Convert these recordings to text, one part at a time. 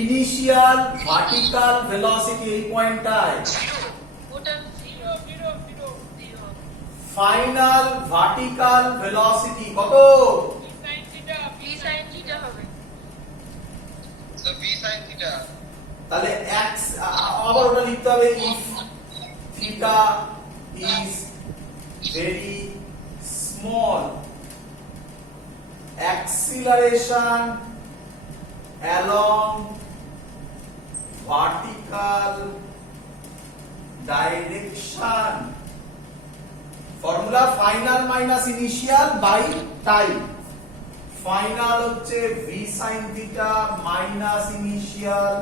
Initial vertical velocity এই পয়েন্টটায়, final vertical velocity কত? তাহলে x আবার ওটা লিখতে হবে if theta is very small, acceleration along vertical direction, formula final minus initial by time. Final হচ্ছে v sin থিটা মাইনাস ইনিশিয়াল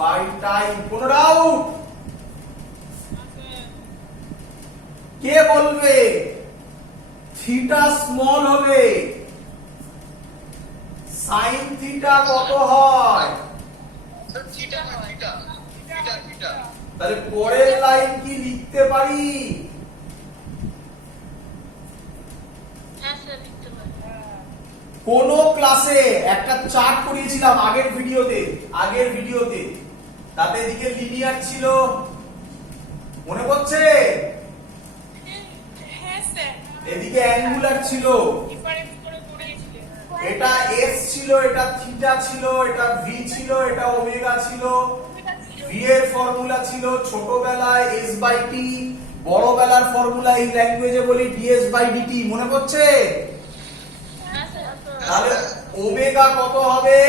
বাই টাইম। কোন ডাউট? কে বলবে থিটা স্মল হবে? sin থিটা কত হয়? তাহলে পরের লাইন কি লিখতে পারি? কোন ক্লাসে একটা চার্ট করিয়েছিলাম আগের ভিডিওতে, তাতে এদিকে লিনিয়ার ছিল, মনে পড়ছে? এদিকে অ্যাঙ্গুলার ছিল, এটা s ছিল, এটা থিটা ছিল, এটা v ছিল, এটা ওমেগা ছিল। v এর ফর্মুলা ছিল ছোটবেলায় s/t, বড়বেলার ফর্মুলা এই ল্যাঙ্গুয়েজে বলি ds/dt, মনে পড়ছে? তাহলে ওমেগা কত হবে?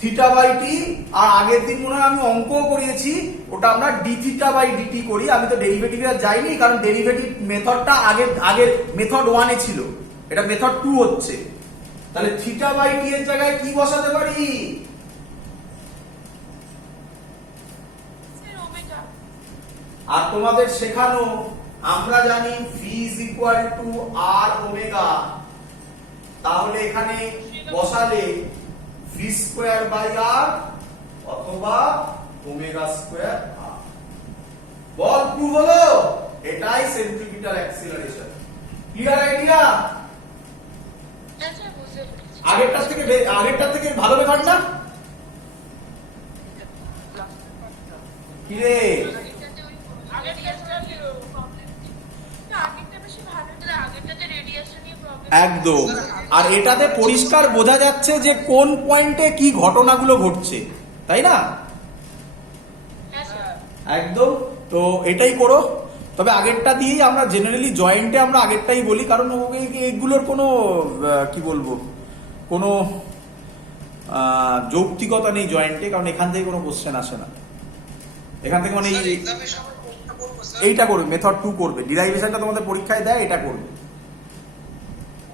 Theta by T. আর আগের দিন মনে হয় আমি অঙ্কও করিয়েছি, ওটা আমরা ডি থিটা বাই ডিটি করি। আমি তো ডেরিভেটিভে যাইনি, কারণ ডেরিভেটিভ মেথডটা আগের মেথড 1 এ ছিল, এটা মেথড 2 হচ্ছে। তাহলে থিটা বাই টি এর জায়গায় কি বসাতে পারি? আর তোমাদের শেখানো, আমরা জানি v r ওমেগা, তাহলে এখানে বসালে v স্কয়ার বাই r অথবা ওমেগা স্কয়ার r। বল প্রুভ হলো, এটাই সেন্ট্রিপিটাল অ্যাক্সিলারেশন। Clear idea? আগেরটার থেকে ভালো মেথড না? কি রে? একদম। আর এটাতে পরিষ্কার বোঝা যাচ্ছে যে কোন পয়েন্টে কি ঘটনাগুলো ঘটছে, তাই না? একদম। তো এটাই করো। তবে আগেরটা দিয়েই আমরা জেনারেলি জয়েন্টে আমরা আগেরটাই বলি, কারণ এইগুলোর কোনো কি বলবো, কোনো যৌক্তিকতা নেই জয়েন্টে, কারণ এখান থেকে কোনো কোশ্চেন আসে না। এখান থেকে মানে এইটা করবে, মেথড 2 করবে, ডিরাইভেশনটা তোমাদের পরীক্ষায় দেয়, এটা করবে।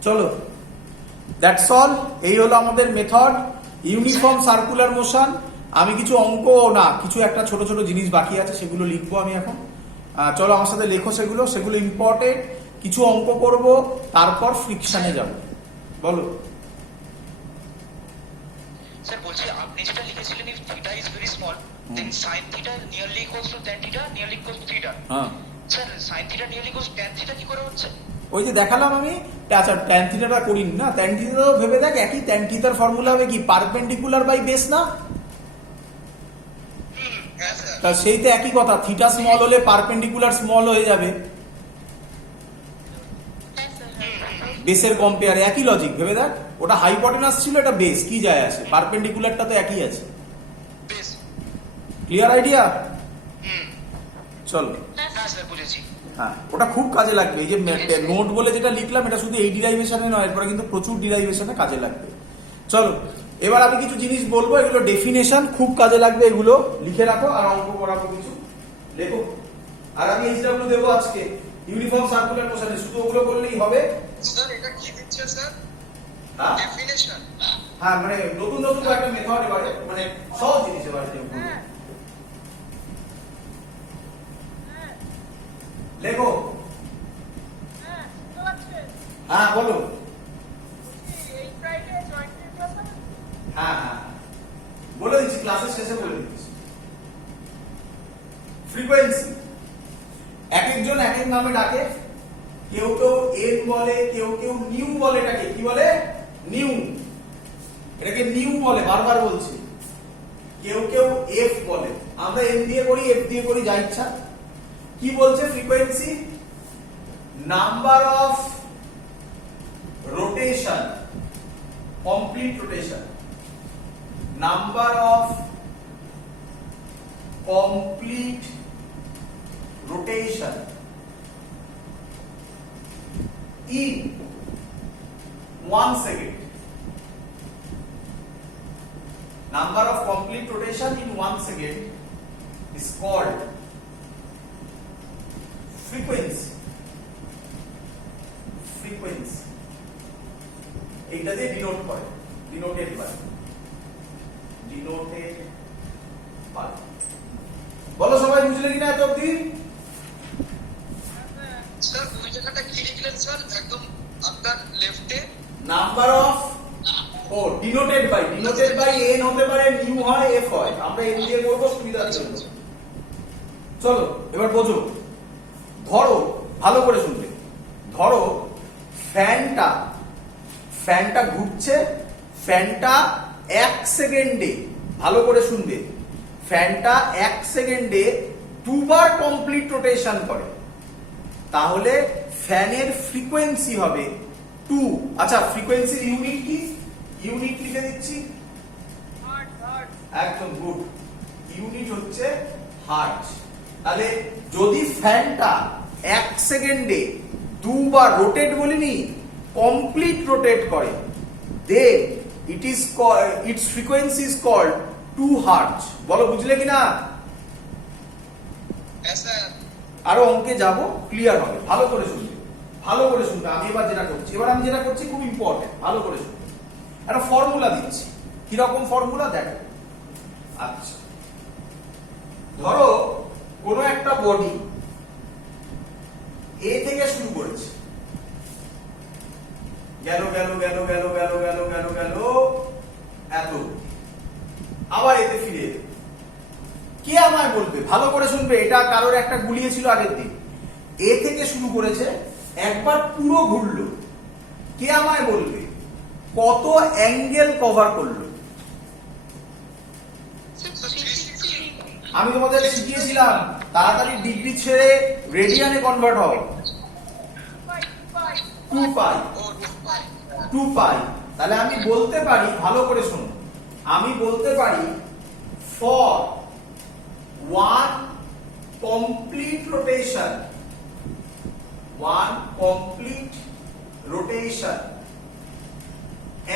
চলো, দ্যাটস অল। এই হলো আমাদের মেথড, ইউনিফর্ম সার্কুলার মোশন। আমি কিছু অঙ্ক না, কিছু একটা ছোট ছোট জিনিস বাকি আছে, সেগুলো লিখবো আমি এখন। চলো আমার সাথে লেখো, সেগুলো ইম্পর্টেন্ট। কিছু অঙ্ক করব, তারপর ফ্রিকশনে যাব। বলো স্যার। বলছি আপনি যেটা লিখেছিলেন if theta is very small then sin theta nearly equals to tan theta nearly equals to theta. হ্যাঁ sir, sin theta nearly equals tan theta কি করে হচ্ছে? ওই যে দেখালাম আমি। আচ্ছা, tan থিটাটা করিনি না, tan থিটা ভেবে দেখ, একই tan থিটার ফর্মুলা হবে কি পারপেন্ডিকুলার বাই বেস না? তা সেইতে একই কথা, থিটা স্মল হলে পারপেন্ডিকুলার স্মল হয়ে যাবে বেসের কম্পেয়ারে, একই লজিক। ভেবে দেখ, ওটা হাইপোটেনাস ছিল, এটা বেস, কি যায় আসে? পারপেন্ডিকুলারটা তো একই আছে। Clear idea? চলো, হ্যাঁ, ওটা খুব কাজে লাগবে। এই যে নোট বলে যেটা লিখলাম, এটা শুধু এই ডিরাইভেশনে নয়, এরপরে কিন্তু প্রচুর ডিরাইভেশনে কাজে লাগবে। চলো, এবার আমি কিছু জিনিস বলবো, এগুলো ডেফিনেশন, খুব কাজে লাগবে, এগুলো লিখে রাখো। আর অঙ্ক করাবো কিছু, লেখো। আর আমি এইচডব্লিউ দেবো আজকে ইউনিফর্ম সার্কুলার মোশনে, শুধু ওগুলো করলেই হবে। স্যার এটা কি দিচ্ছে স্যার? হ্যাঁ, ডেফিনেশন। হ্যাঁ, মানে নতুন একটা মেথড, এবারে মানে সহজ জিনিস এবারে লেখো। হ্যাঁ বলো। হ্যাঁ হ্যাঁ, বলে দিচ্ছি, ক্লাসের শেষে বলে দিচ্ছি। ফ্রিকোয়েন্সি এক একজন এক এক নামে ডাকে, কেউ কেউ এন বলে, কেউ কেউ নিউ বলে। এটাকে কি বলে? নিউ। এটাকে নিউ বলে, বারবার বলছি। কেউ কেউ এফ বলে। আমরা এন দিয়ে করি, এফ দিয়ে করি, যা ইচ্ছা। কি বলছে? Frequency, number of rotation, complete rotation, number of complete rotation in 1 second. Number of complete rotation in 1 second is called frequency. Frequency. এটা দিয়ে ডিনোট করে, ডিনোটেড বাই, ডিনোটেড বাই। বলো সবাই বুঝলে কিনা এত অবধি? স্যার ওই জায়গাটা কি লিখলেন স্যার? একদম আপনার লেফটে number of denoted by, denoted by n হতে পারে, নিউ হয়, এফ হয়। আমরা এন দিয়ে করব সুবিধার জন্য। চলো এবার বোঝো। ধরো, ভালো করে শুনবে, ধরো ফ্যানটা ঘুরছে, ফ্যানটা 1 সেকেন্ডে, ভালো করে শুনবে, ফ্যানটা 1 সেকেন্ডে 2 বার কমপ্লিট রোটেশন করে, তাহলে ফ্যানের ফ্রিকোয়েন্সি হবে 2। আচ্ছা, ফ্রিকোয়েন্সির ইউনিট কি? ইউনিট লিখে দিচ্ছি, একদম গুড। ইউনিট হচ্ছে হার্টজ। তাহলে যদি ফ্যানটা 1 সেকেন্ডে 2 বার রোটেট বলিনি, কমপ্লিট রোটেট করে, then its frequency is called 2 hertz. বলো বুঝলে কিনা? আরো অঙ্কে যাব, ক্লিয়ার হবে। ভালো করে শুনবে, ভালো করে শুনবে। আমি এবার যেটা করছি খুব ইম্পর্টেন্ট, ভালো করে শুনবে। একটা ফর্মুলা দিচ্ছি, কিরকম ফর্মুলা দেখো। আচ্ছা, ধরো কোন একটা বডি এ থেকে শুরু করেছে, গেল গেল গেল গেল গেল গেল গেল গেল এত, আবার এতে ফিরে এলো। কে আমায় বলবে? ভালো করে শুনবে, এটা কারোর একটা গুলিয়েছিল আগের দিন। এ থেকে শুরু করেছে, একবার পুরো ঘুরলো। কে আমায় বলবে কত অ্যাঙ্গেল কভার করলো? আমি তোমাদের শিখিয়েছিলাম তাড়াতাড়ি ডিগ্রি ছেড়ে রেডিয়ানে কনভার্ট হও। 2 পাই, 2 পাই। তাহলে আমি বলতে পারি, ভালো করে শোনো, আমি বলতে পারি for 1 complete rotation, 1 complete rotation,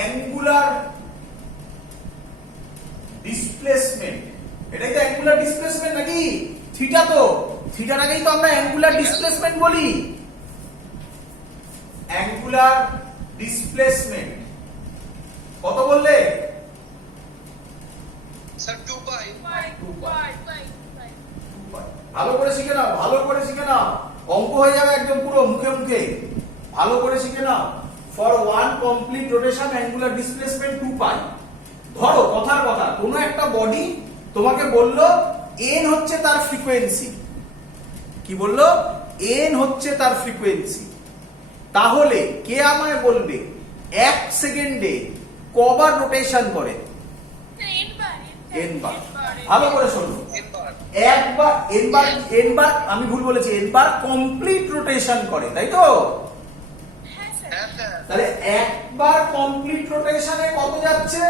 angular displacement, এটাই তো অ্যাঙ্গুলার ডিসপ্লেসমেন্ট নাকি? থিটা, তো থিটাটাকেই তো আমরা অ্যাঙ্গুলার ডিসপ্লেসমেন্ট বলি। অ্যাঙ্গুলার ডিসপ্লেসমেন্ট কত বললে? স্যার 2 পাই। ভালো করে শিখে নাও, ভালো করে শিখে নাও, অঙ্ক হয়ে যাবে একদম পুরো মুখে মুখে। ভালো করে শিখে নাও। For 1 complete rotation angular displacement 2 pi. ধরো কথার কথা, কোন একটা বডি তোমাকে বললো এন হচ্ছে তার ফ্রিকোয়েন্সি। কি বললো? এন হচ্ছে তার ফ্রিকোয়েন্সি। তাহলে কে আমায় বলবে 1 সেকেন্ডে কবার রোটেশন করে? এন বার। ভালো করে শোনো, একবার এনবার, আমি ভুল বলেছি, এনবার কমপ্লিট রোটেশন করে, তাই তো? তাহলে একবার কমপ্লিট রোটেশনে কত যাচ্ছে?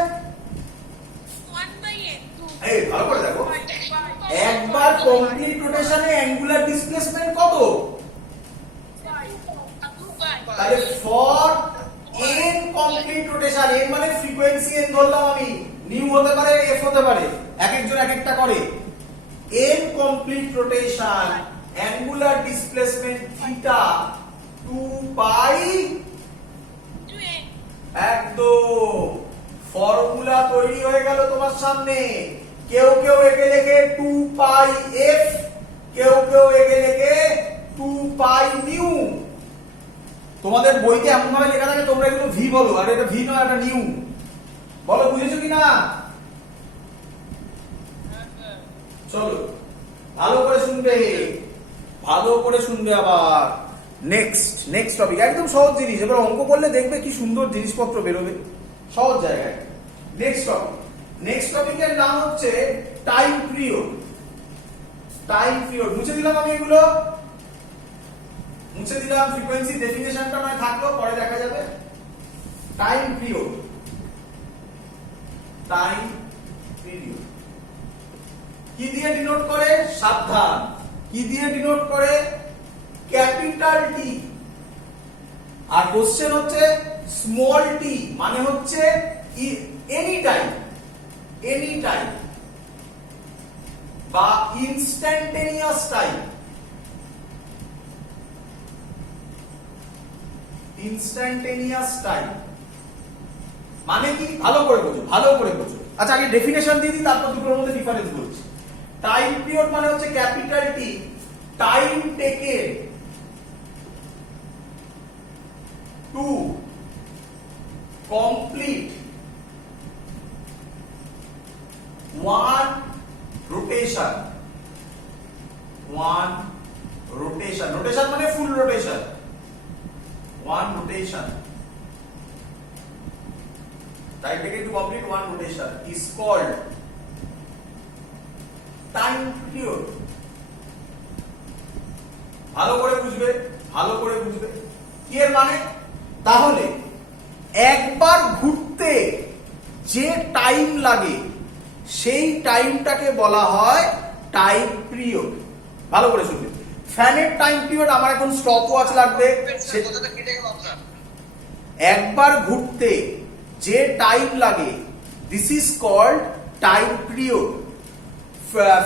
এই ভালো করে দেখো, একবার কমপ্লিট রোটেশনে অ্যাঙ্গুলার ডিসপ্লেসমেন্ট কত? তাহলে for N complete rotation, N মানে ফ্রিকোয়েন্সি এন ধরলাম আমি, নিউ হতে পারে, এফ হতে পারে, এক একজন এক একটা করে। N complete rotation angular displacement theta 2 পাই। একদম ফর্মুলা তৈরি হয়ে গেল তোমার সামনে। কেউ কেউ একে লেখে 2 পাই এফ, কেউ কেউ একে লেখে 2 পাই নিউ। তোমাদের বইতে এমন ভাবে লেখা থাকে, তোমরা এগুলো ভি বলো, আর এটা ভি নয়, এটা নিউ। বলো বুঝেছো কিনা? চলো ভালো করে শুনবে, ভালো করে শুনবে। আবার নেক্সট টপিক, একদম সহজ জিনিস। এবার অঙ্ক করলে দেখবে কি সুন্দর জিনিসপত্র বেরোবে সহজ জায়গায়। নেক্সট টপিকের নাম হচ্ছে টাইম পিরিয়ড। মুছে দিলাম আমি এগুলো, মুছে দিলাম। ফ্রিকোয়েন্সি ডেফিনেশনটা নয় থাকলো, পরে দেখা যাবে। টাইম পিরিয়ড কি দিয়ে ডিনোট করে? সাবধান, কি দিয়ে ডিনোট করে? Capital T. আর কোশ্চেন হচ্ছে স্মল টি, মানে হচ্ছে এনি টাইম বা ইনস্ট্যান্টেনিয়াস টাইম। মানে কি? ভালো করে বোঝো। আচ্ছা, আগে ডেফিনেশন দিয়ে দিই, তারপর দুটোর মধ্যে ডিফারেন্স বলছি। টাইম পিরিয়ড মানে হচ্ছে capital T, time taken to complete one rotation মানে ফুল rotation, one rotation, time taken to complete one rotation is called time period. ভালো করে বুঝবে কি এর মানে। তাহলে একবার ঘুরতে যে টাইম লাগে সেই টাইমটাকে বলা হয় টাইম পিরিয়ড। ভালো করে শুনবে। ফ্যানের টাইম পিরিয়ড, আমার এখন স্টপ ওয়াচ লাগবে। একবার ঘুরতে যে টাইম লাগে, this is called time period.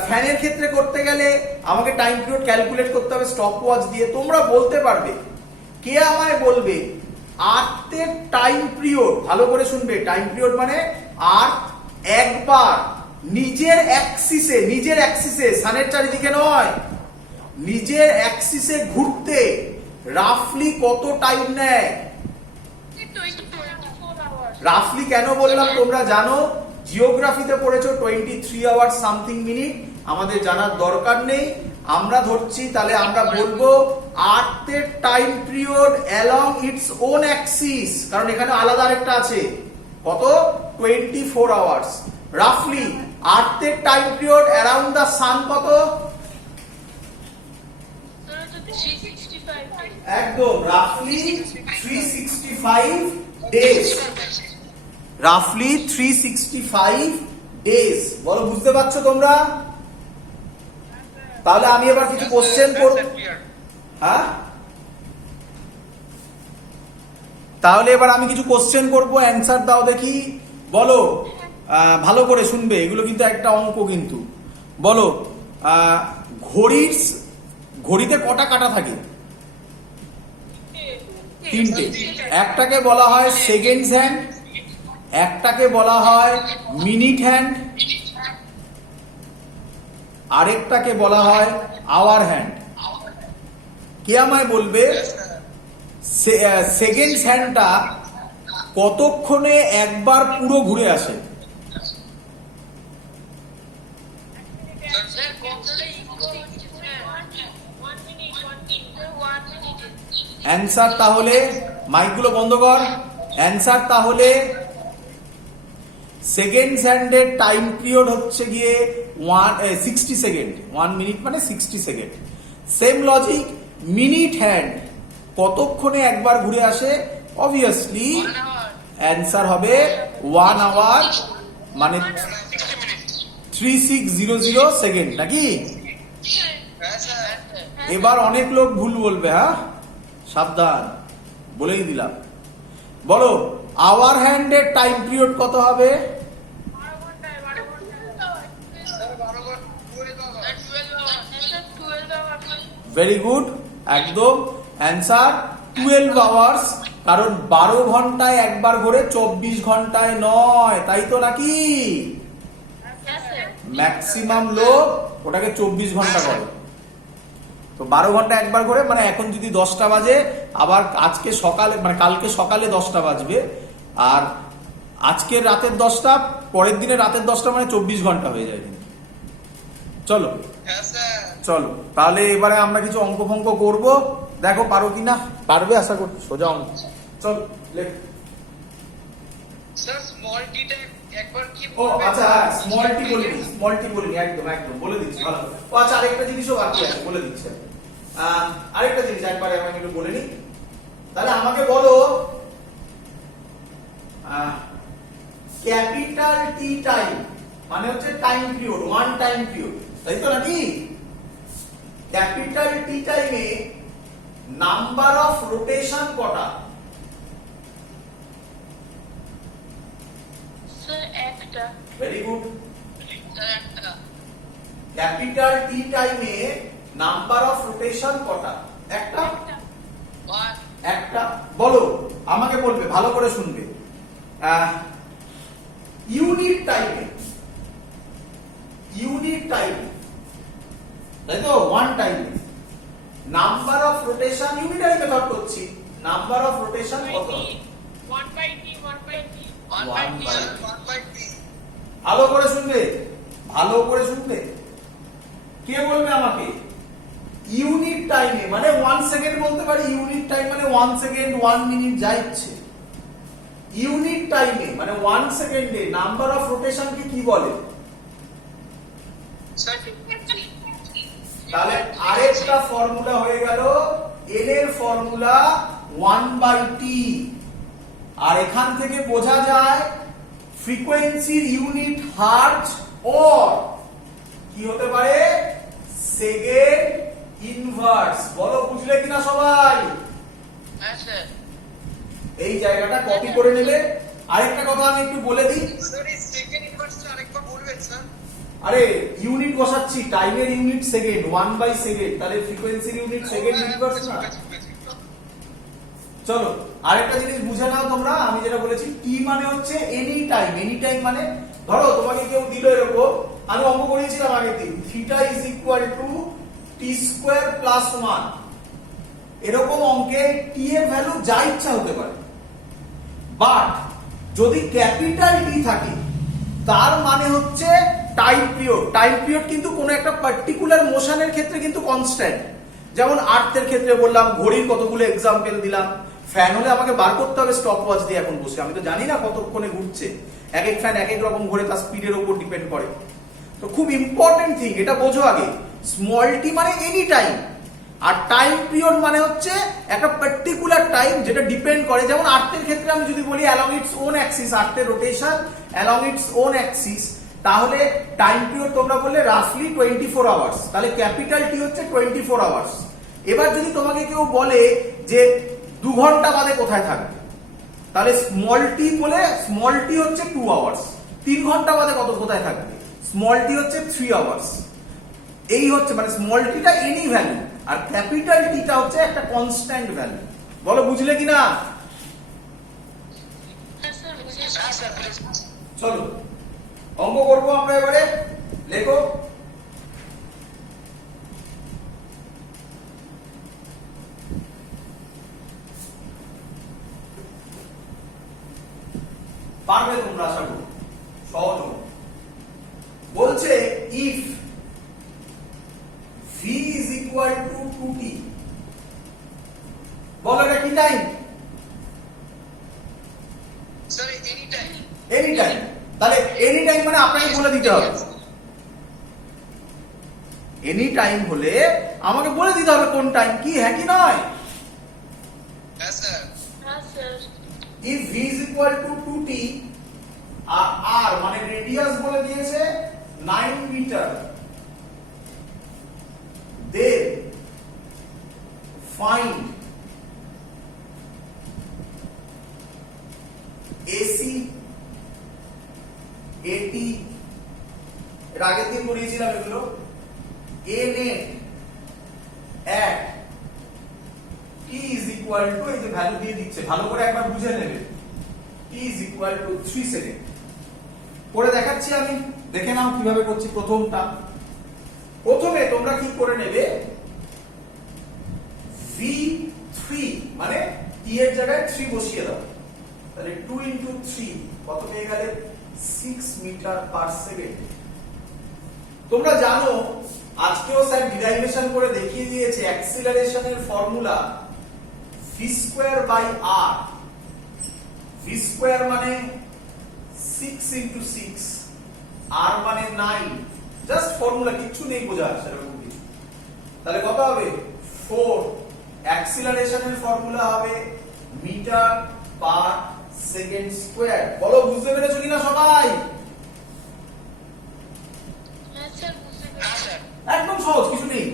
ফ্যানের ক্ষেত্রে করতে গেলে আমাকে টাইম পিরিয়ড ক্যালকুলেট করতে হবে স্টপ ওয়াচ দিয়ে। তোমরা বলতে পারবে, কে আমায় বলবে আর্থের টাইম পিরিয়ড? ভালো করে শুনবে। টাইম পিরিয়ড মানে আর্থ একবার নিজের অ্যাক্সিসে, সানের চারিদিকে নয়, নিজের অ্যাক্সিসে ঘুরতে রাফলি কত টাইম নেয়? রাফলি কেন বললাম তোমরা জানো, জিওগ্রাফিতে পড়েছো 23 আওয়ার সামথিং মিনিট, আমাদের জানার দরকার নেই। আমরা ধরছি, তাহলে আমরা বলবো আর্থের time period along its own axis, কারণ এখানে আলাদা আরেকটা আছে। কত? 24 আওয়ার্স। রাফলি আর্থের time period around the sun কত? একদম, রাফলি 365 ডেজ। রাফলি 365 ডেজ। বলো, বুঝতে পারছো তোমরা? তাহলে আমি এবার কিছু কোশ্চেন করব। হ্যাঁ, তাহলে এবার আমি কিছু কোশ্চেন করব, অ্যানসার দাও দেখি। বলো, ভালো করে শুনবে, এগুলো কিন্তু একটা অঙ্ক কিন্তু। বলো, ঘড়িতে কটা কাঁটা থাকে? 3টে। একটাকে বলা হয় সেকেন্ড হ্যান্ড, একটাকে বলা হয় মিনিট হ্যান্ড, আরেকটাকে বলা হয় আওয়ার হ্যান্ড। কে আমায় বলবে সেকেন্ড হ্যান্ডটা কতক্ষণে একবার পুরো ঘুরে আসে? অ্যান্সার তাহলে, মাইকগুলো বন্ধ কর। অ্যান্সার তাহলে সেকেন্ড হ্যান্ডের টাইম পিরিয়ড হচ্ছে গিয়ে 60 সেকেন্ড। 1 মিনিট মানে 60 second. Same logic, minute hand কতক্ষণে একবার ঘুরে আসে? অবভিয়াসলি অ্যান্সার হবে 1 আওয়ার, মানে 3600 সেকেন্ড, নাকি? এবার অনেক লোক ভুল বলবে, হ্যাঁ সাবধান, বলেই দিলাম। বলো, আওয়ার হ্যান্ডের টাইম পিরিয়ড কত হবে? ভেরি গুড, একদম অ্যান্সার 12 আওয়ার্স। কারণ 12 ঘন্টায় একবার ঘুরে, 24 ঘন্টায় নয়, তাই তো নাকি? ম্যাক্সিমাম লোক ওটাকে 24 ঘন্টা করে। তো 12 ঘন্টা একবার করে, মানে এখন যদি 10টা বাজে, আবার আজকে সকালে, মানে কালকে সকালে 10টা বাজবে, আর আজকের রাতের 10টা, পরের দিনে রাতের 10টা, মানে 24 ঘন্টা হয়ে যায়। চলো, তাহলে এবারে আমরা কিছু অঙ্ক ফঙ্ক করবো। দেখো পারো কিনা, পারবে আশা করি। সোজা অঙ্ক, চল লেখ। স্যার স্মল টিটা একবার কি ও বলবেন? আচ্ছা, স্মল টি বলিনি, একদম একদম বলে দিচ্ছি, ভালো। ও আচ্ছা, আরেকটা জিনিসও বাকি আছে, বলে দিচ্ছি। আরেকটা জিনিস একবারে আমাকে একটু বলে নি। তাহলে আমাকে বলো ক্যাপিটাল টি টাইম মানে হচ্ছে time period, one time period, তাই তো নাকি? ক্যাপিটাল টি টাইমে নাম্বার অফ রোটেশন কটা? স্যার একটা। Very good. স্যার একটা। ক্যাপিটাল টি টাইমে নাম্বার অফ রোটেশন কটা? একটা। ওয়ান। একটা। বলো, আমাকে বলবে, ভালো করে শুনবে। ইউনিট টাইমে, তাই তো, ওয়ান টাইমে number of rotation, unitary method করছি, নাম্বার অফ রোটেশন কত? 1/t 1/t 1/t। Sir 1/t। ভালো করে শুনবে, ভালো করে শুনবে। কে বলবে আমাকে? ইউনিট টাইমে মানে 1 সেকেন্ড বলতে পারি, ইউনিট টাইম মানে 1 সেকেন্ড 1 মিনিট যা ইচ্ছে। ইউনিট টাইমে মানে 1 সেকেন্ডে নাম্বার অফ রোটেশনকে কি বলে? স্যার তাহলে আরেকটা ফর্মুলা হয়ে গেল, এন এর ফর্মুলা 1/t। আর এখান থেকে বোঝা যায় ফ্রিকোয়েন্সির ইউনিট হার্টজ অর কি হতে পারে? Second inverse. বলো বুঝলে কিনা সবাই? হ্যাঁ স্যার। এই জায়গাটা কপি করে নেবে। আরেকটা কথা আমি একটু বলে দিই। স্যার এই সেকেন্ড ইনভার্সটা আরেকবার বলবেন স্যার? আরে ইউনিট বসাচ্ছি, টাইমের ইউনিট সেকেন্ড, 1/সেকেন্ড, তাহলে ফ্রিকোয়েন্সির ইউনিট সেকেন্ড ইনভার্স না? চলো আরেকটা জিনিস বুঝে নাও তোমরা, আমি যেটা বলেছি, টি মানে হচ্ছে এনি টাইম। এনি টাইম মানে ধরো তোমাকে কেউ দিল এরকম, আমি অঙ্ক করিয়েছিলাম আগের দিন, theta is equal to T square plus 1। এরকম অঙ্কে টি এর ভ্যালু যা ইচ্ছা হতে পারে, বাট যদি ক্যাপিটাল টি থাকে তার মানে হচ্ছে টাইম পিরিয়ড। টাইম পিরিয়ড কিন্তু কোনো একটা পার্টিকুলার মোশনের ক্ষেত্রে কিন্তু কনস্ট্যান্ট। যেমন আর্থের ক্ষেত্রে বললাম, ঘড়ির কতগুলো এক্সাম্পল দিলাম। ফ্যান হলে আমাকে বার করতে হবে স্টপ ওয়াচ দিয়ে এখন বসে, আমি তো জানি না কতক্ষণে ঘুরছে। এক এক ফ্যান এক এক রকম ঘোরে, তার স্পিডের উপর ডিপেন্ড করে। তো খুব ইম্পর্টেন্ট থিং, এটা বোঝো আগে। স্মল টি মানে এনি টাইম, আর টাইম পিরিয়ড মানে হচ্ছে একটা পার্টিকুলার টাইম যেটা ডিপেন্ড করে। যেমন আর্থের ক্ষেত্রে আমি যদি বলি অ্যালং ইটস ওন অ্যাক্সিস, আর্থের rotation along its own axis, তাহলে টাইম পিরিয়ড তোমরা বললে রাফলি 24 আওয়ার্স। তাহলে ক্যাপিটাল টি হচ্ছে 24 আওয়ার্স। এবার যদি তোমাকে কেউ বলে যে 2 ঘন্টা বাদে কোথায় থাকবে, তাহলে স্মল টি বলে, স্মল টি হচ্ছে 2 আওয়ার্স। 3 ঘন্টা বাদে কোথায় থাকবে, স্মল টি হচ্ছে 3 আওয়ার্স। এই হচ্ছে মানে স্মল টিটা এনি ভ্যালু, আর ক্যাপিটাল টিটা হচ্ছে একটা কনস্ট্যান্ট ভ্যালু। বলো বুঝলে কিনা? হ্যাঁ স্যার বুঝেছি। হ্যাঁ স্যার বুঝেছি। চলো অঙ্ক করবো আমরা এবারে। লেখো। পারবে তোমরা আশা করি, সহজ হবে। বলছে if v is equal to 2t, বলো এটা কি time? Sir any time. Any time. তাহলে এনি টাইম মানে আপনাকে বলে দিতে হবে। এনি টাইম হলে আমাকে বলে দিতে হবে কোন টাইম কি, হ্যাঁ কি নয়? হ্যাঁ স্যার। হ্যাঁ sir. if v is equal to 2t আর r মানে রেডিয়াস বলে দিয়েছে 9 metre, then find AC AT, এর আগের দিন পড়িয়েছিলাম এগুলো, A net at t is equal to, এই যে ভ্যালু দিয়ে দিচ্ছে, ভালো করে একবার বুঝে নেবে, t is equal to 3 second. করে দেখাচ্ছি আমি, দেখে নাও কিভাবে করছি। প্রথমে তোমরা কি করে নেবে, v3 মানে t এর জায়গায় 3 বসিয়ে দাও, তাহলে 2 into 3 কত পেয়ে গেলে 6 মিটার পার সেকেন্ড। তোমরা জানো আজকেও স্যার ডিরাইভেশন করে দেখিয়ে দিয়েছে অ্যাক্সিলারেশনের formula v square by r। v square মানে 6 ইনটু 6, r মানে 9। জাস্ট ফর্মুলা, কিছু নেই বোঝার সেরকম কিছু। তাহলে কত হবে 4। অ্যাক্সিলারেশনের ফর্মুলা হবে মিটার পার সেকেন্ড স্কয়ার। বলো বুঝতে পেরেছো কিনা সবাই? হ্যাঁ স্যার বুঝতে হ্যাঁ পেরেছি। স্যার। একদম সহজ, কিছু নেই।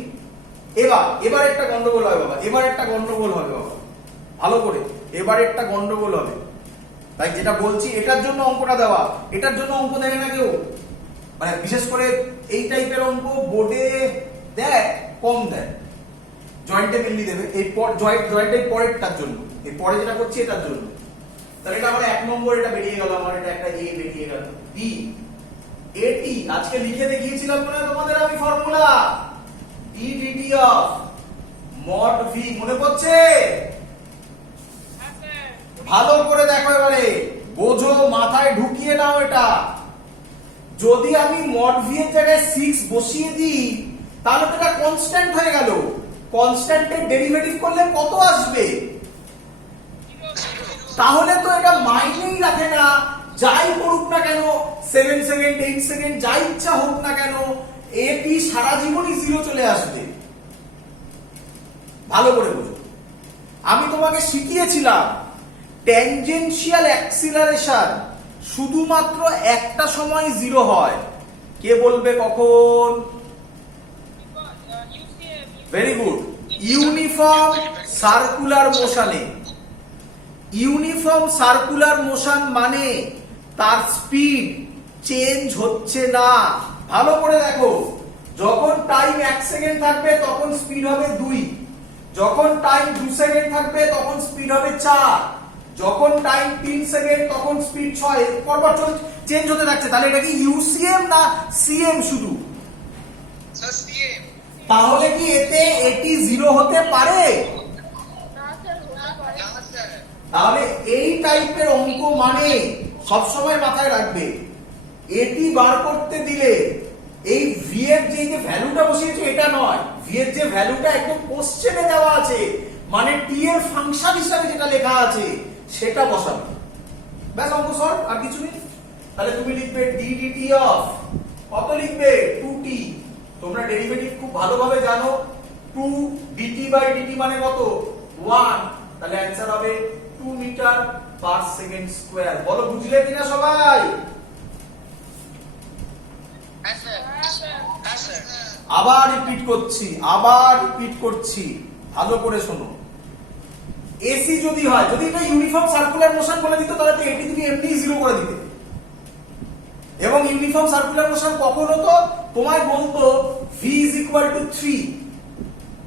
এবার একটা গন্ডগোল হবে বাবা, এবার একটা গন্ডগোল হবে বাবা, ভালো করে এবার একটা গন্ডগোল হবে। তাই যেটা বলছি এটার জন্য অঙ্কটা দেওয়া, এটার জন্য অঙ্ক দেয় না কেউ, মানে বিশেষ করে এই টাইপের অঙ্ক বোর্ডে দেয় কম দেয়, জয়েন্টে মেনলি দেবে। এই জয়েন্টের পরেরটার জন্য, এই পরে যেটা করছি এটার জন্য। তাহলে এটা আমার 1 নম্বর, এটা বেরিয়ে গেল আমার, এটা একটা এ বেরিয়ে গেল। বি এটি আজকে লিখে দেখিয়েছিলাম মনে হয় তোমাদের আমি formula d dt of mod v, মনে পড়ছে? হ্যাঁ স্যার। ভালো করে দেখো এবারে, বোঝো, মাথায় ঢুকিয়ে নাও এটা। যদি আমি মড ভি এর জায়গায় 6 বসিয়ে দিই তাহলে তো এটা কনস্ট্যান্ট হয়ে গেল। কনস্ট্যান্টের ডেরিভেটিভ করলে কত আসবে? তাহলে তো এটা মাইনেই রাখে না, যাই করুক না কেন, 7 সেকেন্ড 8 সেকেন্ড যাই ইচ্ছা হোক না কেন, এটি সারা জীবনই 0 চলে আসবে। ভালো করে বুঝো, আমি তোমাকে শিখিয়েছিলাম ট্যানজেনশিয়াল অ্যাক্সিলারেশন শুধুমাত্র একটা সময় 0 হয়। কে বলবে কখন? Very good. ইউনিফর্ম সার্কুলার মোশনে। ইউনিফর্ম সার্কুলার মোশন মানে তার স্পিড চেঞ্জ হচ্ছে না। ভালো করে দেখো, যখন টাইম 1 সেকেন্ড থাকবে তখন স্পিড হবে 2, যখন টাইম 2 সেকেন্ড থাকবে তখন স্পিড হবে 4, যখন টাইম 3 সেকেন্ড তখন স্পিড 6, পরপর চেঞ্জ হতে থাকছে। তাহলে এটা কি ইউসিএম না সিএম শুধু? Sir CM. তাহলে কি এটি 0 হতে পারে? না স্যার হতে পারে। না স্যার। তাহলে এই টাইপের অঙ্ক মানে সবসময় মাথায় রাখবে, এটি বার করতে দিলে এই ভি এর যে ভ্যালুটা বসিয়েছে এটা নয়, ভি এর যে ভ্যালুটা একদম কোশ্চেনে দেওয়া আছে, মানে টি এর ফাংশন হিসাবে যেটা লেখা আছে সেটা বসাবে। ব্যাস, অঙ্ক সলভ, আর কিছু নেই। তাহলে তুমি লিখবে ডি ডিটি অফ, কত লিখবে 2t। তোমরা ডেরিভেটিভ খুব ভালোভাবে জানো, 2 dt বাই dt মানে কত 1। তাহলে অ্যানসার হবে 2 মিটার পার সেকেন্ড স্কয়ার। বলো বুঝলে কিনা সবাই? হ্যাঁ স্যার। হ্যাঁ স্যার। হ্যাঁ স্যার। আবার রিপিট করছি, ভালো করে শোনো। এসি যদি হয়, যদি এটা ইউনিফর্ম সার্কুলার মোশন বলে দিত তাহলে তো এটি তুমি এমনি 0 করে দিতে। এবং ইউনিফর্ম সার্কুলার মোশন কখন হতো? তোমায় বলতো v = 3,